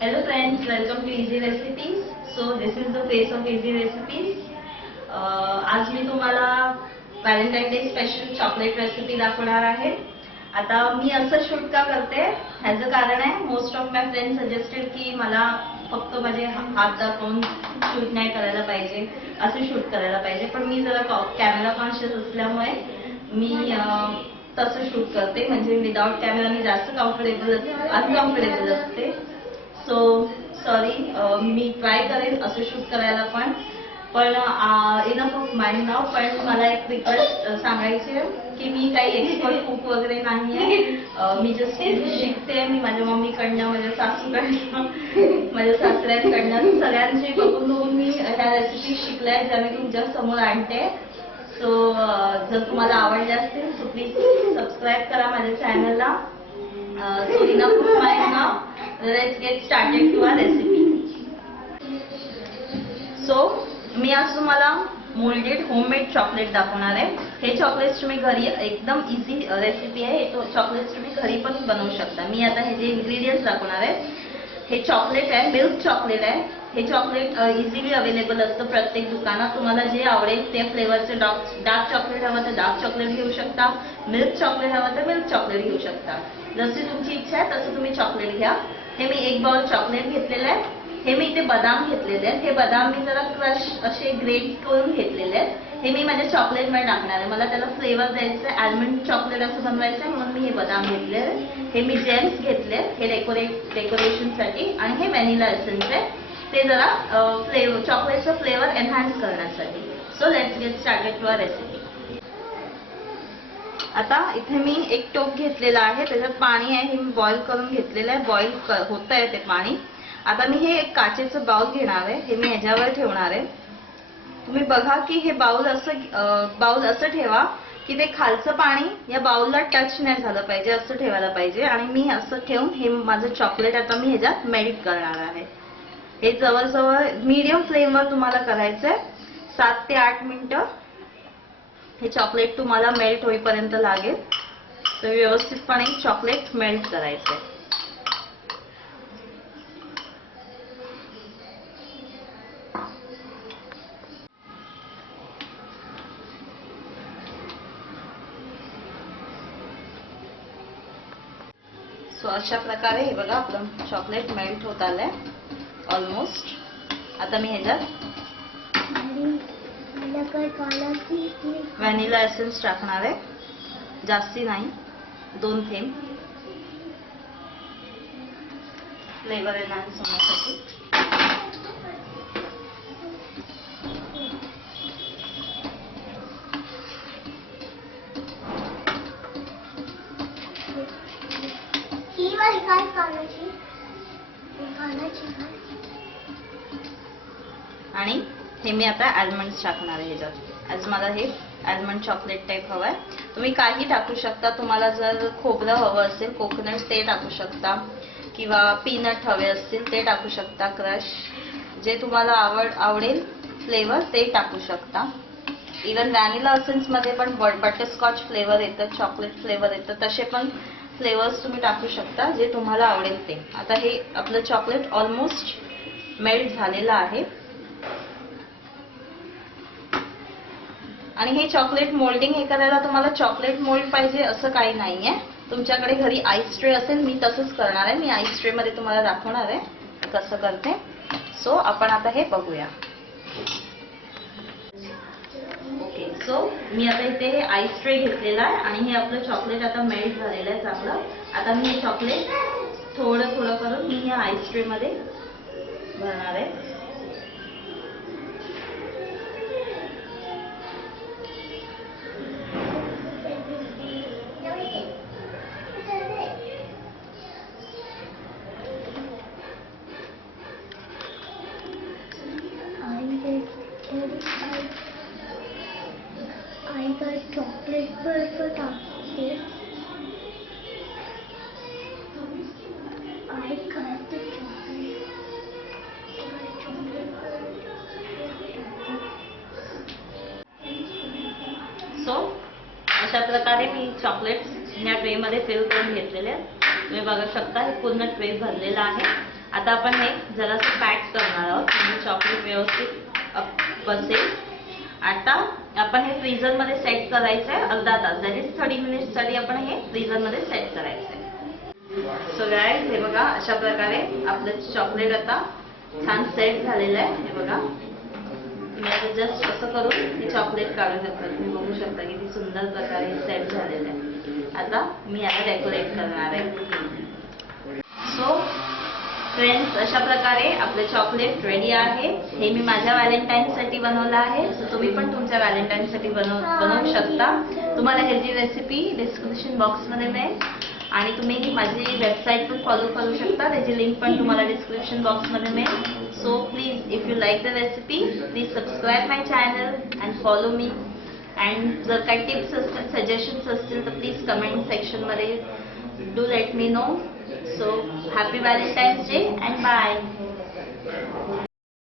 Hello friends, welcome to Easy Recipes. So this is the face of Easy Recipes. आज मी तुम्हाला Valentine day special chocolate recipe दाखवणार आहे. आता मी असं shoot का करते ह्याचं कारण आहे, most of my friends suggested की मला फक्त माझे हात दाखवून शूट नाही करायला पाहिजे, असं शूट करायला पाहिजे. पण मी जरा कॅमेरा कॉन्शियस असल्यामुळे मी तसं शूट करते. म्हणजे विदाउट कॅमेरा मी जास्त अनकम्फर्टेबल असते. सो सॉरी, मी ट्राय करेन असं शूट करायला पण इनफ ऑफ माइंड नाव. पण मला एक रिक्वेस्ट सांगायची आहे की मी काही एक्सपर्ट कुक वगैरे नाही आहे. मी जस्ट शिकते. मी माझ्या मम्मीकडनं, माझ्या सासूकडनं, माझ्या सासऱ्यांकडनं सगळ्यांची बघून मी ह्या रेसिपी शिकल्या ज्या मी तुमच्या समोर आणते. सो जर तुम्हाला आवडले असतील सो प्लीज सबस्क्राईब करा माझ्या चॅनलला. So enough of mind now, let's get started to our recipe. So मी आज तुम्हाला मोल्डेड होममेड चॉकलेट दाखवणार आहे. हे चॉकलेट्स तुम्ही घरी, एकदम इझी रेसिपी आहे. हे चॉकलेट्स तुम्ही घरी पण बनवू शकता. मी आता हे जे इंग्रेडियंट्स दाखवणार आहे, हे चॉकलेट आहे, मिल्क चॉकलेट आहे. हे चॉकलेट इझिली अवेलेबल असतं प्रत्येक दुकानात. तुम्हाला जे आवडेल ते फ्लेवरचं डार्क चॉकलेट हवं तर डार्क चॉकलेट घेऊ शकता, मिल्क चॉकलेट हवं तर मिल्क चॉकलेट घेऊ शकता. जशी तुमची इच्छा आहे तसं तुम्ही चॉकलेट घ्या. हे मी 1 बाउल चॉकलेट घेतलेलं आहे. हे मी इथे बदाम घेतलेले आहेत. हे बदाम मी जरा क्रश असे ग्रेट करून घेतलेले आहेत. हे मी माझ्या चॉकलेटमध्ये टाकणार आहे. मला त्याला फ्लेवर द्यायचं आहे, आल्मंड चॉकलेट असं बनवायचं आहे, म्हणून मी हे बदाम घेतले. हे मी जेम्स घेतले, हे डेकोरेशनसाठी. आणि हे व्हॅनिला एसेन्स आहे, ते जरा चॉकलेटचं फ्लेवर एनहान्स करण्यासाठी. So let's get started to our recipe. आता इथे मी एक टोप घेतलेला आहे, त्याच्यात पाणी आहे. हे मी बॉईल करून घेतलेलं आहे. बॉईल होत आहे ते पाणी. आता मी हे एक काचेचं बाउल घेणार आहे. हे मी ह्याच्यावर ठेवणार आहे. तुम्ही बघा की हे बाउल असं ठेवा की ते खालचं पाणी या बाउलला टच नाही झालं पाहिजे, असं ठेवायला पाहिजे. आणि मी असं ठेवून हे माझं चॉकलेट आता मी ह्याच्यात मेल्ट करणार आहे. हे जवळजवळ मीडियम फ्लेमवर तुम्हाला करायचं आहे. 7 ते 8 मिनिटं हे चॉकलेट तुम्हाला मेल्ट होईपर्यंत लागेल. तर व्यवस्थितपणे चॉकलेट मेल्ट करायचं आहे. सो अशा प्रकारे हे बघा आपलं चॉकलेट मेल्ट होत आलंय ऑलमोस्ट. आता मी ह्याच्यात व्हॅनिला एसेन्स टाकणार आहे, जास्ती नाही, 2 थेंब, फ्लेवर एनहान्स होण्यासाठी. आणि हे मी आता आल्मंड्स टाकणार आहे ह्याच्यात. आज मला हे आल्मंड चॉकलेट टाईप हवं आहे. तुम्ही काही टाकू शकता. तुम्हाला जर खोबरं हवं असेल, कोकोनट, ते टाकू शकता, किंवा पीनट हवे असतील ते टाकू शकता. क्रश, जे तुम्हाला आवडेल फ्लेवर ते टाकू शकता. इवन व्हॅनिला एसेन्स मध्ये पण बटरस्कॉच फ्लेवर येतं, चॉकलेट फ्लेवर येतं, तसे पण फ्लेवर्स तुम्ही टाकू शकता जे तुम्हाला आवडेल ते. आता हे आपलं चॉकलेट ऑलमोस्ट मेल्ट झालेलं आहे. आणि हे चॉकलेट मोल्डिंग हे करायला तुम्हाला चॉकलेट मोल्ड पाहिजे असं काही नाहीये. तुमच्याकडे घरी आईस ट्रे असेल, मी तसंच करणार आहे. मी आईस ट्रे मध्ये तुम्हाला दाखवणार आहे कसं करते. सो आपण आता हे बघूया. ओके, सो मी आता इथे हे आईस ट्रे घेतलेला आहे आणि हे आपलं चॉकलेट आता मेल्ट झालेलं आहे चांगलं. आता मी हे चॉकलेट थोडं थोडं करून मी या आईस ट्रे मध्ये भरणार आहे. चॉकलेट पर टाकते. सो अशा प्रकारे मी चॉकलेट या ट्रे मध्ये फिल करून घेतलेले आहेत. तुम्ही बघू शकता हे पूर्ण ट्रे भरलेला आहे. आता आपण हे जरासं पॅक करणार आहोत म्हणजे चॉकलेट व्यवस्थित बसेल. आता आपण हे फ्रीझर मध्ये सेट करायचं आहे अर्धा तास, दॅट इज 30 मिनिट्स साठी आपण हे फ्रीझर मध्ये सेट करायचं आहे. सो गाईज हे बघा अशा प्रकारे आपलं चॉकलेट आता छान सेट झालेलं आहे. हे बघा तुम्ही आता जस्ट असं करून हे चॉकलेट काढू शकता. तुम्ही बघू शकता किती सुंदर प्रकारे सेट झालेलं आहे. आता मी याला डेकोरेट करणार आहे. सो फ्रेंड्स अशा प्रकारे आपले चॉकलेट रेडी आहे. हे मी माझ्या व्हॅलेंटाईनसाठी बनवलं आहे. सो तुम्ही पण तुमच्या व्हॅलेंटाईनसाठी बनवू शकता. तुम्हाला ह्याची रेसिपी डिस्क्रिप्शन बॉक्समध्ये मिळेल आणि तुम्ही माझी वेबसाईट पण फॉलो करू शकता. त्याची लिंक पण तुम्हाला डिस्क्रिप्शन बॉक्समध्ये मिळेल. So please if you like the recipe please subscribe my channel and follow me. And जर काही टिप्स असतील सजेशन्स असतील तर प्लीज कमेंट सेक्शनमध्ये do let me know. So happy Valentine's Day and bye.